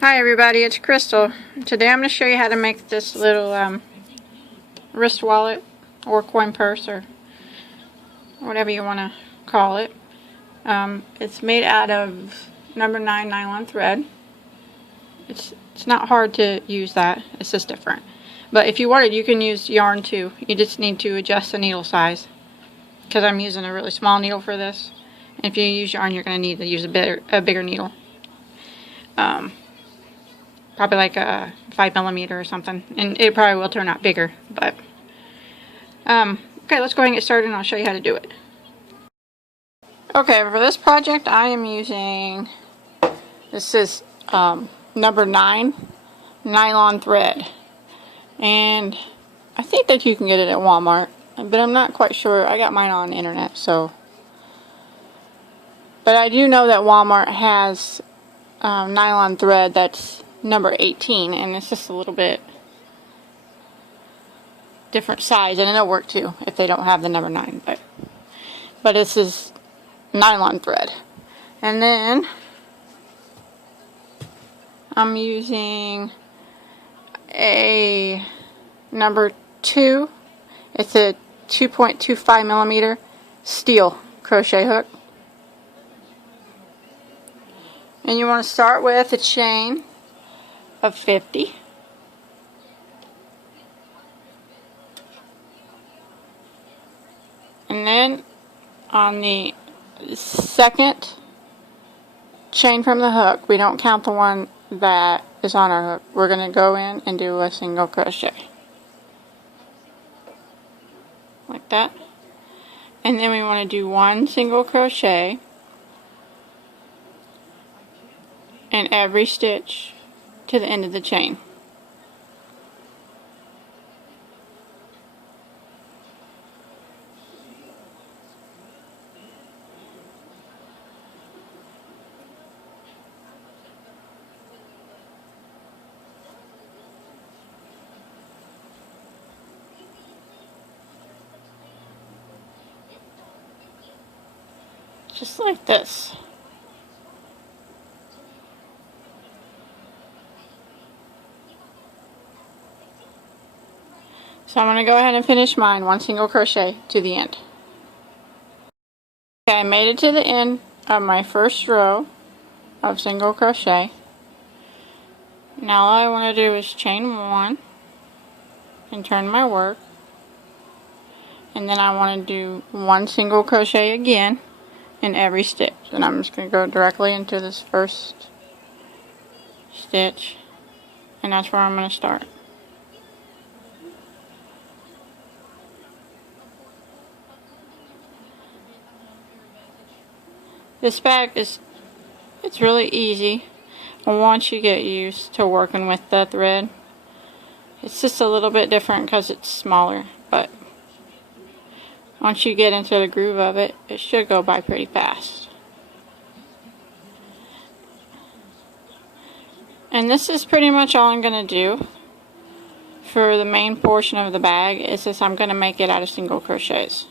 Hi everybody, it's Crystal. Today I'm going to show you how to make this little wrist wallet or coin purse or whatever you want to call it. It's made out of number 9 nylon thread. It's not hard to use that, it's just different. But if you wanted, you can use yarn too. You just need to adjust the needle size, because I'm using a really small needle for this. And if you use yarn, you're going to need to use a bigger needle. Probably like a 5mm or something, and it probably will turn out bigger. But okay, let's go ahead and get started, and I'll show you how to do it. Okay, for this project, I am using, this is number 9 nylon thread, and I think that you can get it at Walmart, but I'm not quite sure. I got mine on the internet, so. But I do know that Walmart has nylon thread that's number 18, and it's just a little bit different size, and it'll work too if they don't have the number 9, but this is nylon thread. And then I'm using a number 2. It's a 2.25mm steel crochet hook, and you want to start with a chain of 50. And then on the second chain from the hook, we don't count the one that is on our hook. We're going to go in and do a single crochet. Like that. And then we want to do one single crochet in every stitch to the end of the chain. Just like this. So I'm going to go ahead and finish mine, one single crochet to the end. Okay, I made it to the end of my first row of single crochet. Now all I want to do is chain 1 and turn my work, and then I want to do one single crochet again in every stitch. And I'm just going to go directly into this first stitch, and that's where I'm going to start. This bag it's really easy once you get used to working with the thread. It's just a little bit different because it's smaller, but once you get into the groove of it, it should go by pretty fast. And this is pretty much all I'm going to do for the main portion of the bag. Is just I'm going to make it out of single crochets,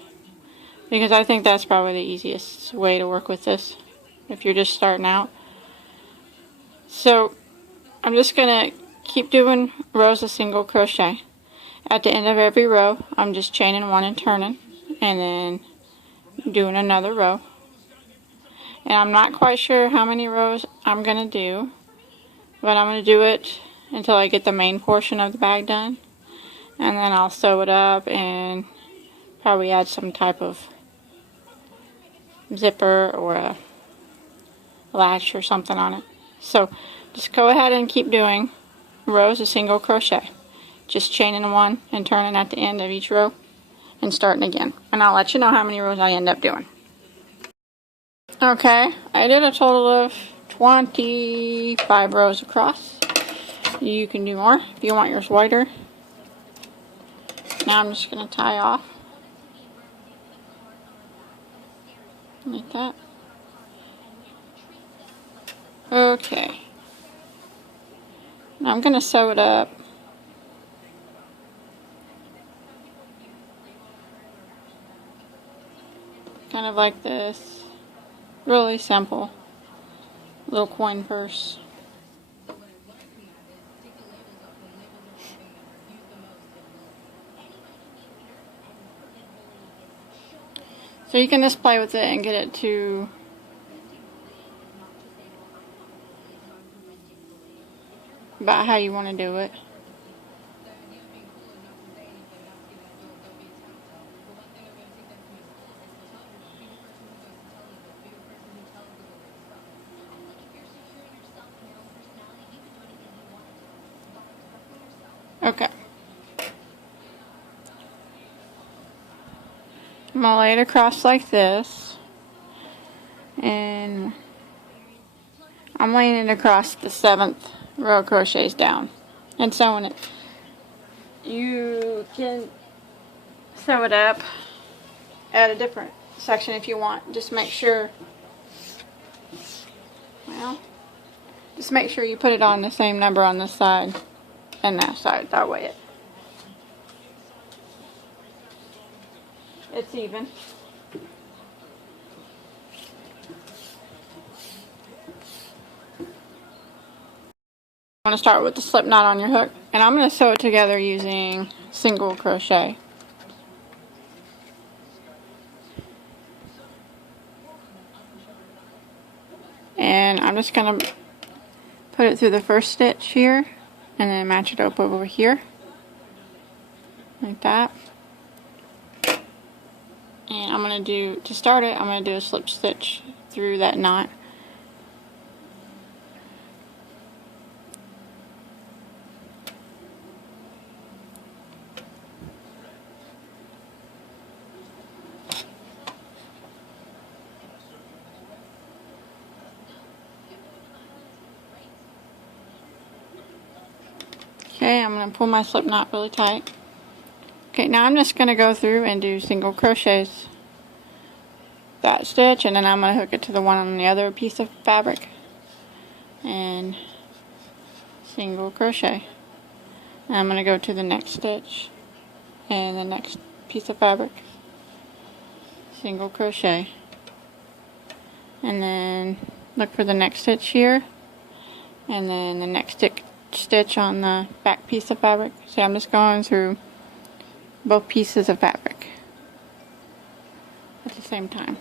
because I think that's probably the easiest way to work with this if you're just starting out. So I'm just going to keep doing rows of single crochet. At the end of every row, I'm just chaining 1 and turning, and then doing another row. And I'm not quite sure how many rows I'm going to do, but I'm going to do it until I get the main portion of the bag done, and then I'll sew it up and probably add some type of zipper or a latch or something on it. So just go ahead and keep doing rows of single crochet, just chaining 1 and turning at the end of each row and starting again, and I'll let you know how many rows I end up doing. Okay, I did a total of 25 rows across. You can do more if you want yours wider. Now I'm just going to tie off like that. Okay, now I'm going to sew it up. Kind of like this. Really simple little coin purse. So you can just play with it and get it to about how you want to do it. Okay. I'm going to lay it across like this. And I'm laying it across the 7th row of crochets down and sewing it. You can sew it up at a different section if you want. Just make sure, well, just make sure you put it on the same number on this side and that side. That way it's even. I'm going to start with the slip knot on your hook, and I'm going to sew it together using single crochet. And I'm just going to put it through the first stitch here and then match it up over here like that. And I'm going to do, to start it, I'm going to do a slip stitch through that knot. Okay, I'm going to pull my slip knot really tight. Okay, now I'm just going to go through and do single crochets that stitch, and then I'm going to hook it to the one on the other piece of fabric and single crochet. And I'm going to go to the next stitch and the next piece of fabric, single crochet, and then look for the next stitch here and then the next stitch on the back piece of fabric. So I'm just going through both pieces of fabric at the same time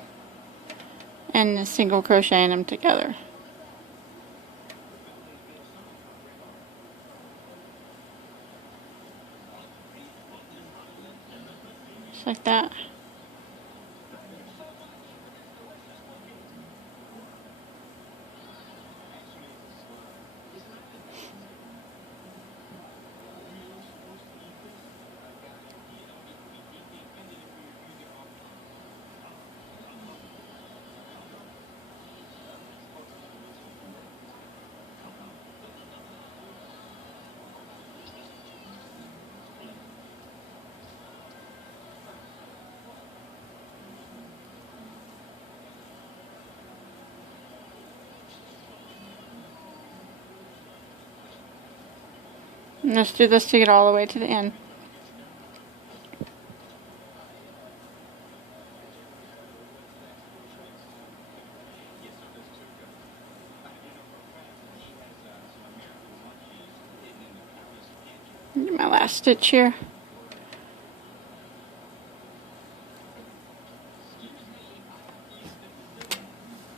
and the single crocheting them together. Just like that. And let's do this to get all the way to the end. Do my last stitch here.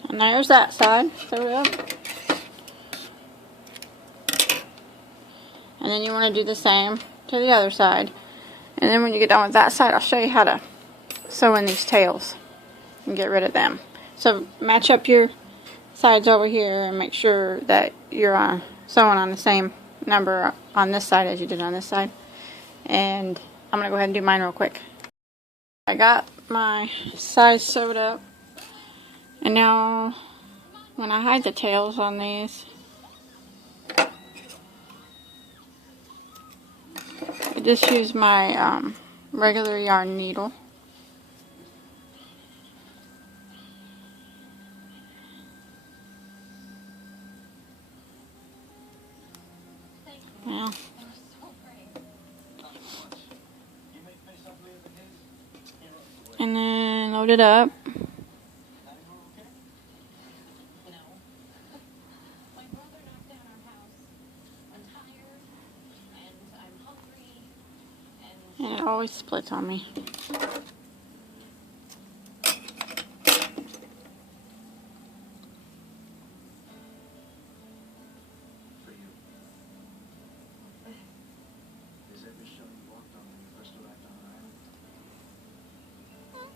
And there's that side. Sew it up. And then you want to do the same to the other side. And then when you get done with that side, I'll show you how to sew in these tails and get rid of them. So match up your sides over here and make sure that you're sewing on the same number on this side as you did on this side. And I'm going to go ahead and do mine real quick. I got my sides sewed up. And now when I hide the tails on these, I just use my regular yarn needle. Well, and then load it up. And it always splits on me.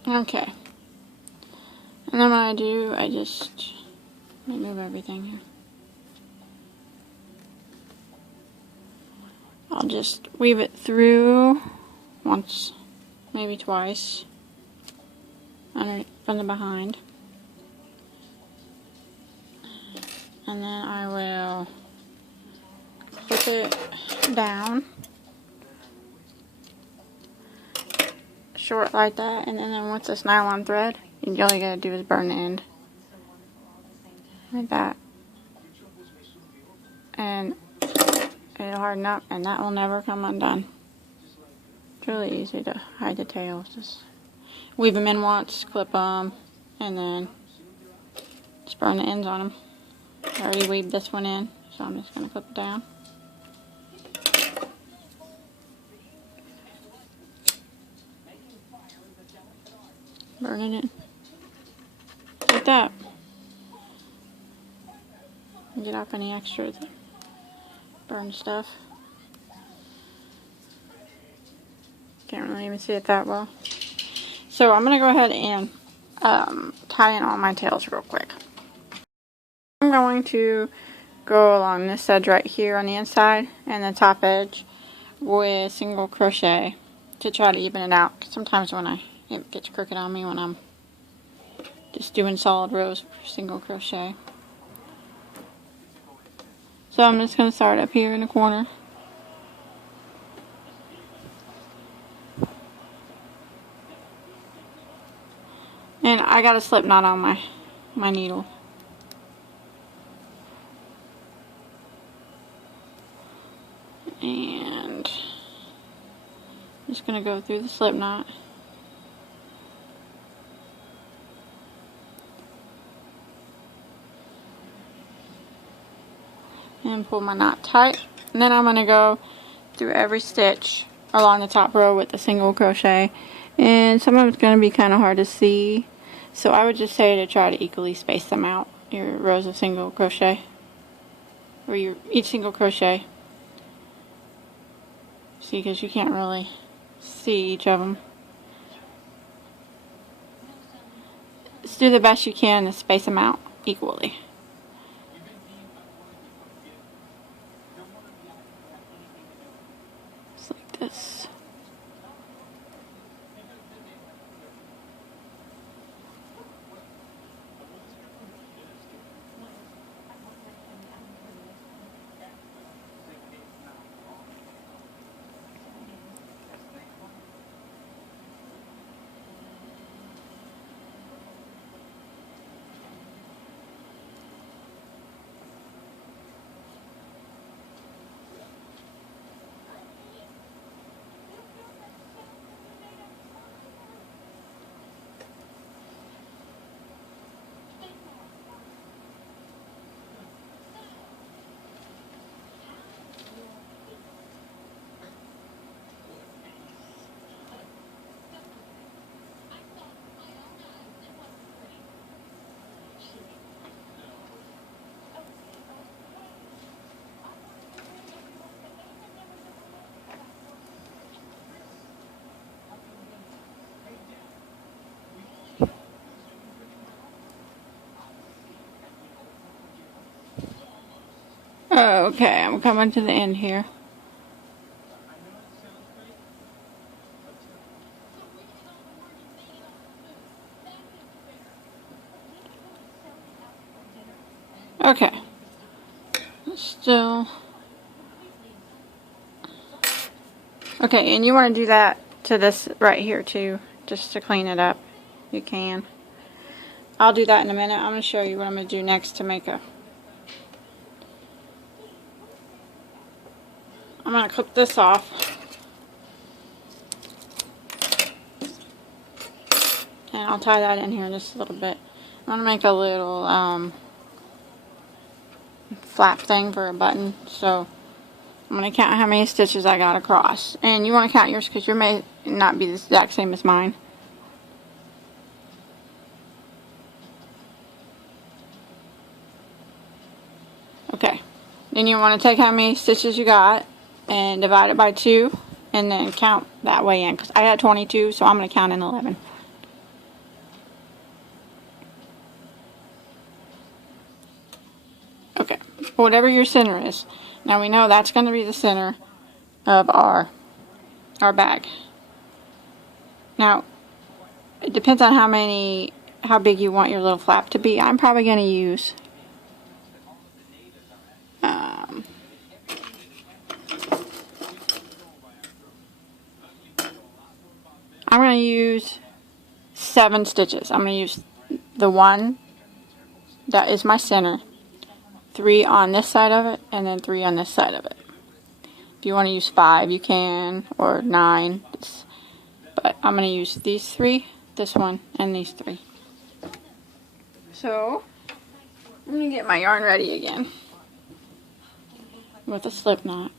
Okay. And then what I do, let me move everything here. I'll just weave it through once, maybe twice, from the behind. And then I will flip it down, short like that, and then once it's nylon thread, all you gotta do is burn the end. Like that. And it'll harden up, and that will never come undone. It's really easy to hide the tails. Just weave them in once, clip them, and then just burn the ends on them. I already weaved this one in, so I'm just going to clip it down. Burning it. Like that. Get off any extra burn stuff. Can't really even see it that well. So I'm going to go ahead and tie in all my tails real quick. I'm going to go along this edge right here on the inside and the top edge with single crochet to try to even it out. 'Cause sometimes it gets crooked on me when I'm just doing solid rows of single crochet. So I'm just going to start up here in the corner. And I got a slip knot on my needle. And I'm just going to go through the slip knot. And pull my knot tight. And then I'm going to go through every stitch along the top row with a single crochet. And some of it's going to be kind of hard to see. So I would just say to try to equally space them out, your rows of single crochet. Or each single crochet. See, because you can't really see each of them. Just do the best you can to space them out equally. Just like this. Okay, I'm coming to the end here. Okay. Still. Okay, and you want to do that to this right here too, just to clean it up. You can. I'll do that in a minute. I'm going to show you what I'm going to do next to make a... I'm going to clip this off. And I'll tie that in here just a little bit. I'm going to make a little flap thing for a button. So I'm going to count how many stitches I got across. And you want to count yours because yours may not be the exact same as mine. Okay. Then you want to take how many stitches you got and divide it by 2 and then count that way in. Because I had 22, so I'm going to count in 11. whatever your center is. Now we know that's going to be the center of our bag. Now it depends on how big you want your little flap to be. I'm probably going to use I'm going to use 7 stitches. I'm going to use the one that is my center, 3 on this side of it, and then 3 on this side of it. If you want to use 5, you can, or 9. But I'm going to use these 3, this one, and these 3. So, I'm going to get my yarn ready again with a slip knot.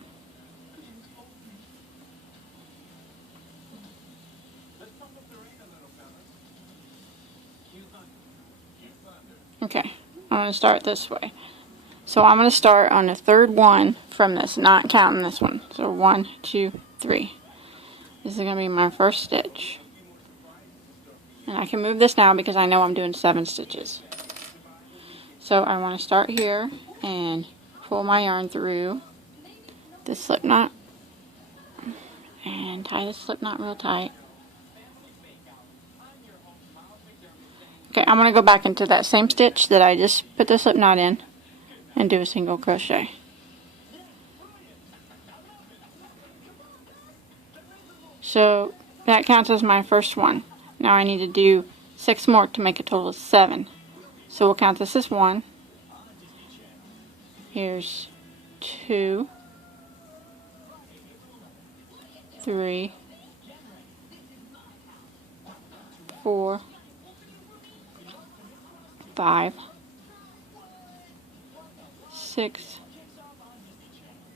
Okay, I'm going to start this way. So I'm going to start on the 3rd one from this, not counting this one. So 1, 2, 3. This is going to be my first stitch. And I can move this now because I know I'm doing 7 stitches. So I want to start here and pull my yarn through the slip knot and tie the slip knot real tight. Okay, I'm going to go back into that same stitch that I just put the slip knot in and do a single crochet. So that counts as my first one. Now I need to do 6 more to make a total of 7. So we'll count this as 1. Here's 2, 3, 4, 5, 6,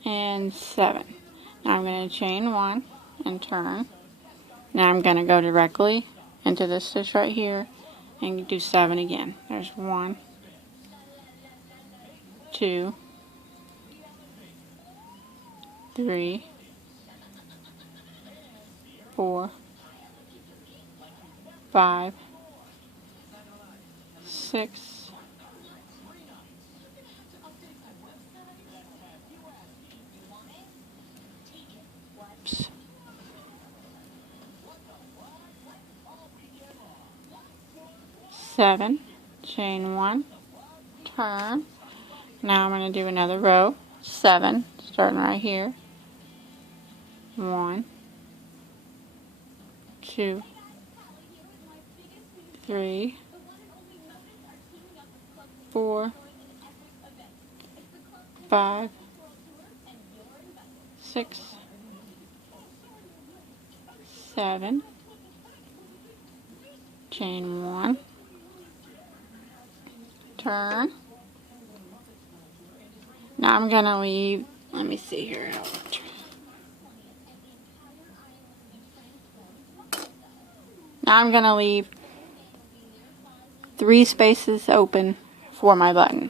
and 7. Now I'm going to chain 1 and turn. Now I'm going to go directly into this stitch right here and do 7 again. There's 1, 2, 3, 4, 5, 6, 7, chain 1, turn. Now I'm going to do another row, 7, starting right here. 1, 2, 3, 4, 5, 6, 7, chain 1, turn. Now I'm going to leave, let me see here. Now I'm going to leave 3 spaces open for my button.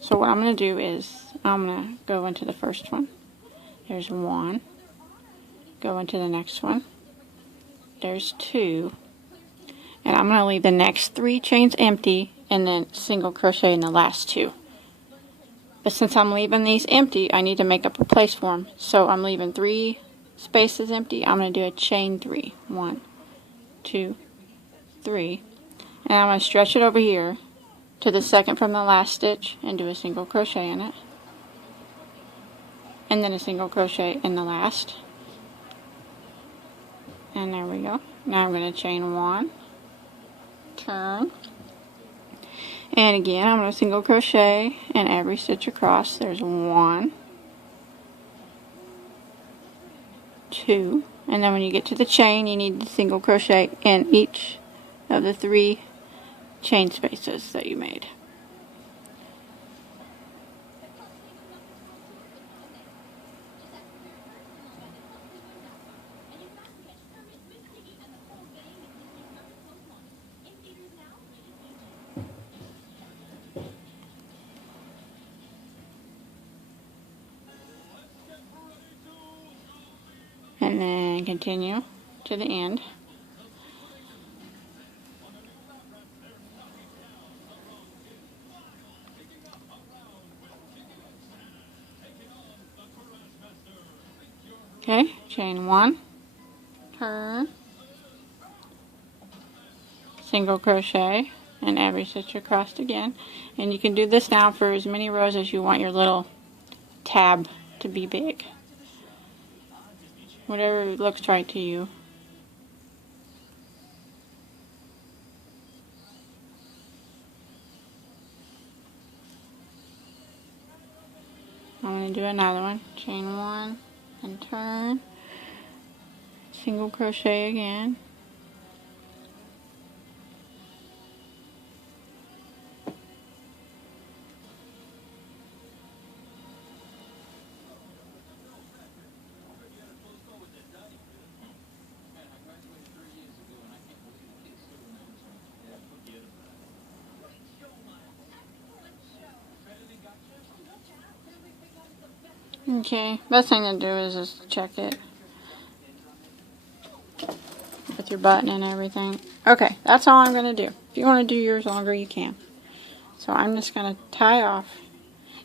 So what I'm going to do is I'm going to go into the first one. There's 1. Go into the next one. There's 2. And I'm going to leave the next 3 chains empty and then single crochet in the last 2. But since I'm leaving these empty, I need to make up a place for them. So I'm leaving 3 spaces empty. I'm going to do a chain 3. 1, 2, 3. And I'm going to stretch it over here to the second from the last stitch and do a single crochet in it. And then a single crochet in the last. And there we go. Now I'm going to chain 1, turn. And again, I'm going to single crochet in every stitch across. There's 1, 2, and then when you get to the chain, you need to single crochet in each of the 3 chain spaces that you made. And then continue to the end. Okay, chain 1, turn, single crochet, and every stitch across again. And you can do this now for as many rows as you want your little tab to be big. Whatever looks right to you. I'm going to do another one. Chain 1 and turn, single crochet again. Okay, best thing to do is just check it with your button and everything. Okay, that's all I'm going to do. If you want to do yours longer, you can. So I'm just going to tie off,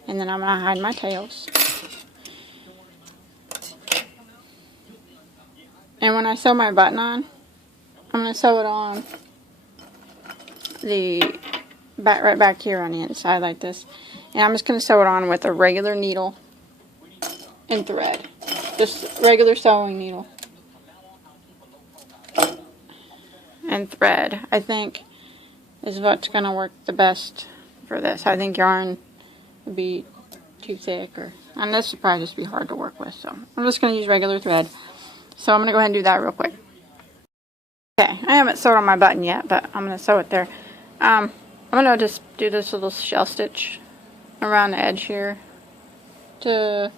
and then I'm going to hide my tails. And when I sew my button on, I'm going to sew it on the back, right back here on the inside like this. And I'm just going to sew it on with a regular needle and thread. Just regular sewing needle and thread, I think, is what's going to work the best for this. I think yarn would be too thick, and this would probably just be hard to work with. So I'm just going to use regular thread. So I'm going to go ahead and do that real quick. Okay, I haven't sewed on my button yet, but I'm going to sew it there. I'm going to just do this little shell stitch around the edge here to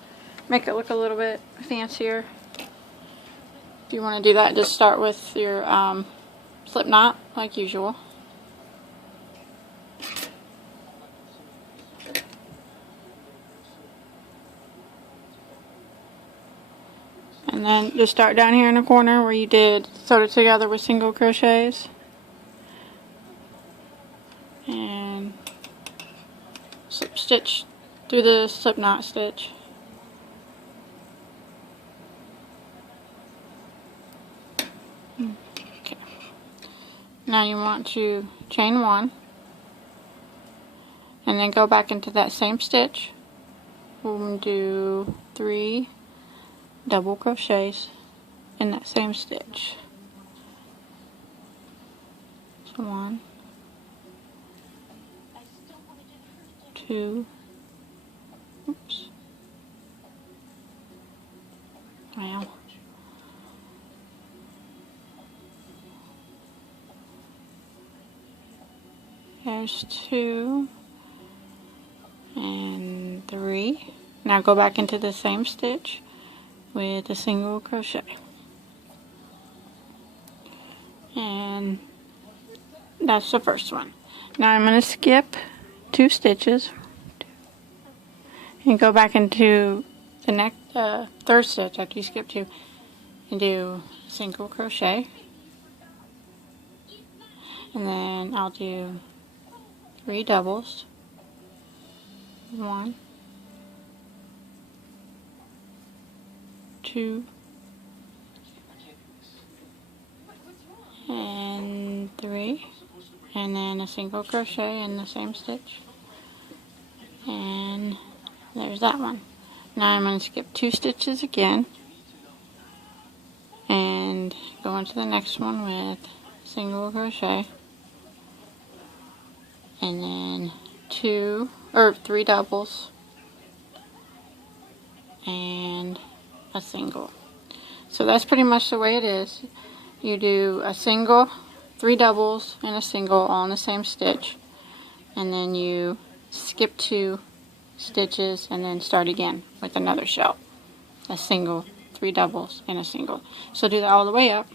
make it look a little bit fancier. If you want to do that, just start with your slip knot like usual. And then just start down here in the corner where you did sewed it together with single crochets. And slip stitch through the slip knot stitch. Okay. Now you want to chain 1 and then go back into that same stitch. We'll do 3 double crochets in that same stitch. So 1, 2, oops, wow, there's 2 and 3. Now go back into the same stitch with a single crochet, and that's the first one. Now I'm going to skip 2 stitches and go back into the next third stitch after you skip 2 and do single crochet, and then I'll do 3 doubles, 1, 2, and 3, and then a single crochet in the same stitch, and there's that one. Now I'm going to skip 2 stitches again and go into the next one with single crochet, and then 3 doubles and a single. So that's pretty much the way it is. You do a single, 3 doubles, and a single all in the same stitch, and then you skip 2 stitches and then start again with another shell. A single, 3 doubles, and a single. So do that all the way up.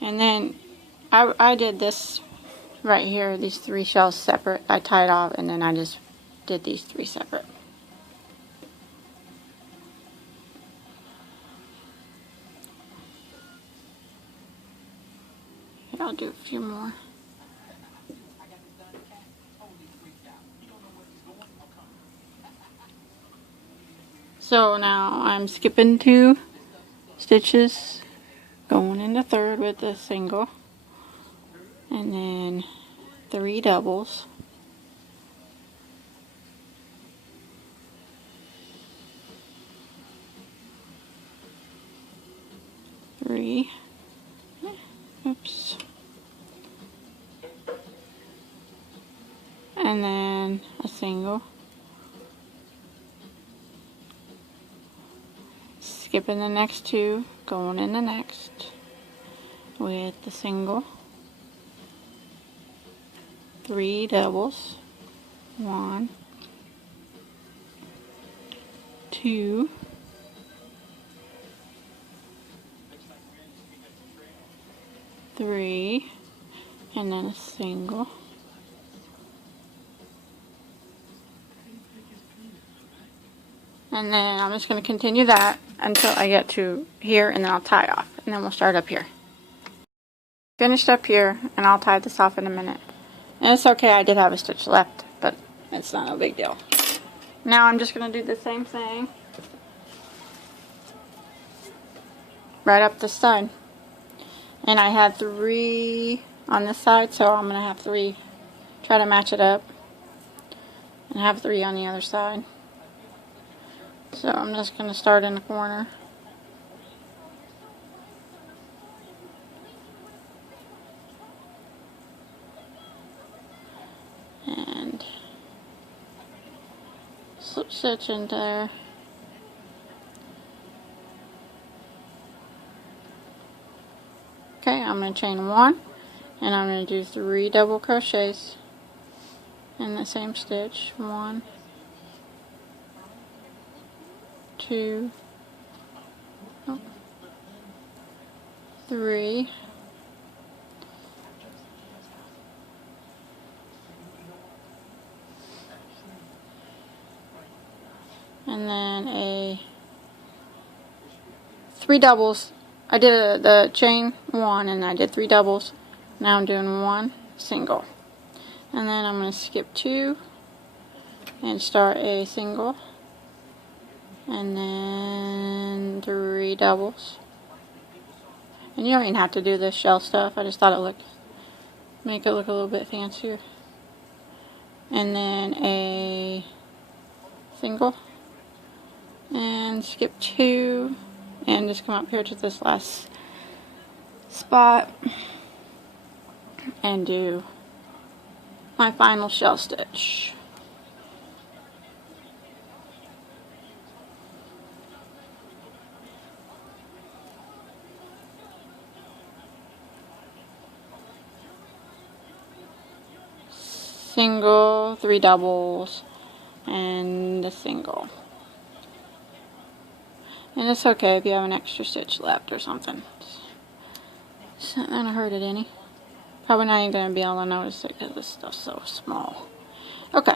And then I did this right here, these 3 shells separate. I tied off, and then I just did these 3 separate. Here, I'll do a few more. So now I'm skipping 2 stitches going in the third with the single, and then 3 doubles, three, oops, and then a single, skipping the next 2, going in the next with the single, 3 doubles, 1, 2, 3, and then a single, and then I'm just going to continue that until I get to here, and then I'll tie off, and then we'll start up here. Finished up here, and I'll tie this off in a minute. And it's okay, I did have a stitch left, but it's not a big deal. Now I'm just going to do the same thing right up this side. And I had 3 on this side, so I'm going to have 3. Try to match it up. And have 3 on the other side. So I'm just going to start in the corner. And slip stitch into there. Okay, I'm going to chain 1, and I'm going to do 3 double crochets in the same stitch. 1, 2, 3, and then a 3 doubles. I did the chain 1, and I did 3 doubles. Now I'm doing 1 single, and then I'm going to skip 2 and start a single, and then 3 doubles. And you don't even have to do this shell stuff. I just thought it looked, make it look a little bit fancier. And then a single, and skip 2, and just come up here to this last spot and do my final shell stitch. Single, 3 doubles, and a single. And it's okay if you have an extra stitch left or something. It's not going to hurt it any. Probably not even going to be able to notice it because this stuff's so small. Okay,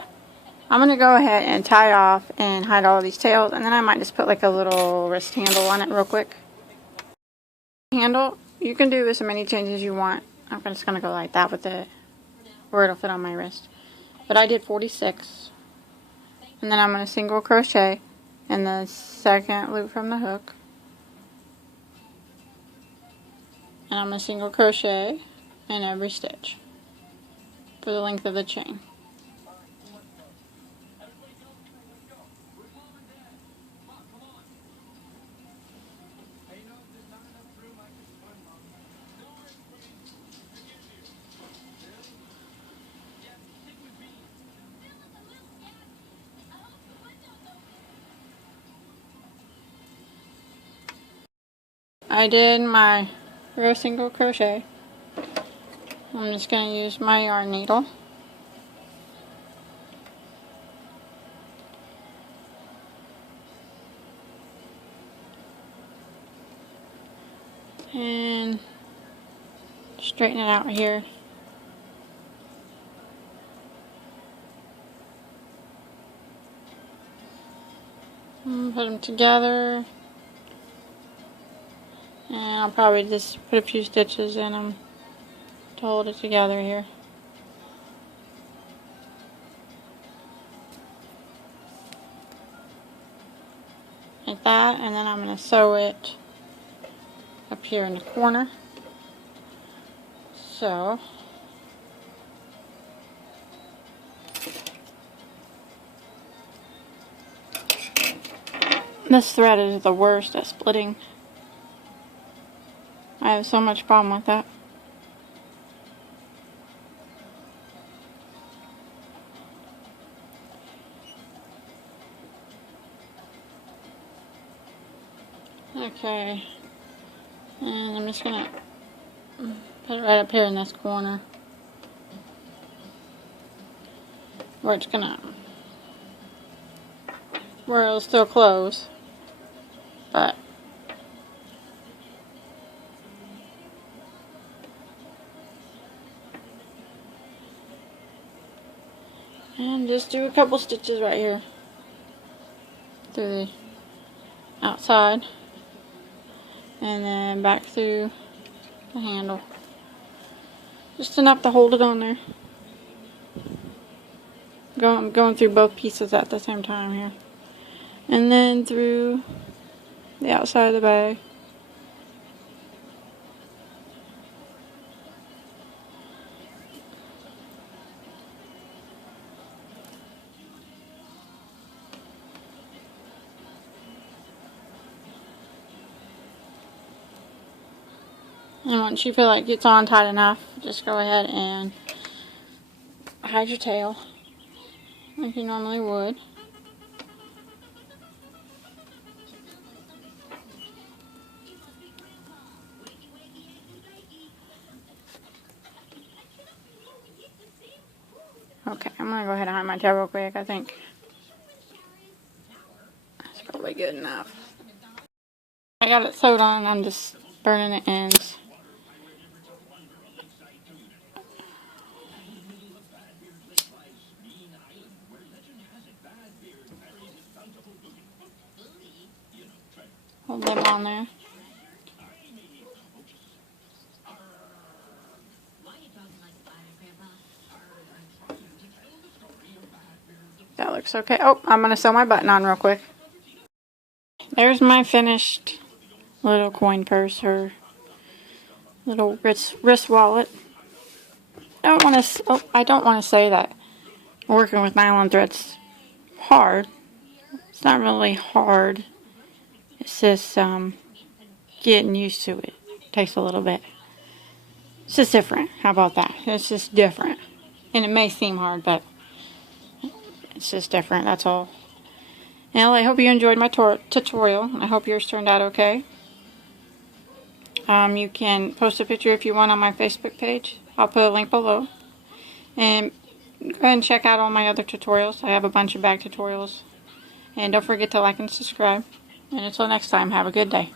I'm going to go ahead and tie off and hide all these tails, and then I might just put like a little wrist handle on it real quick. Handle, you can do as many changes as you want. I'm just going to go like that with it, where it'll fit on my wrist. But I did 46, and then I'm going to single crochet in the second loop from the hook, and I'm going to single crochet in every stitch for the length of the chain. I did my row single crochet. I'm just going to use my yarn needle. And straighten it out here. And put them together. And I'll probably just put a few stitches in them to hold it together here. Like that, and then I'm going to sew it up here in the corner. So this thread is the worst at splitting. I have so much problem with that. Okay, and I'm just gonna put it right up here in this corner where it'll still close, but and just do a couple stitches right here through the outside and then back through the handle, just enough to hold it on there. I'm going through both pieces at the same time here, and then through the outside of the bag. And once you feel like it's on tight enough, just go ahead and hide your tail like you normally would. Okay, I'm going to go ahead and hide my tail real quick. I think that's probably good enough. I got it sewed on, I'm just burning the ends. Hold them on there. That looks okay. Oh, I'm going to sew my button on real quick. There's my finished little coin purse or little wrist wallet. I don't want to say that working with nylon thread's hard. It's not really hard. It's just getting used to it. It takes a little bit. It's just different. How about that? It's just different. And it may seem hard, but it's just different. That's all. Well, I hope you enjoyed my tutorial. I hope yours turned out okay. You can post a picture if you want on my Facebook page. I'll put a link below. And go ahead and check out all my other tutorials. I have a bunch of bag tutorials. And don't forget to like and subscribe. And until next time, have a good day.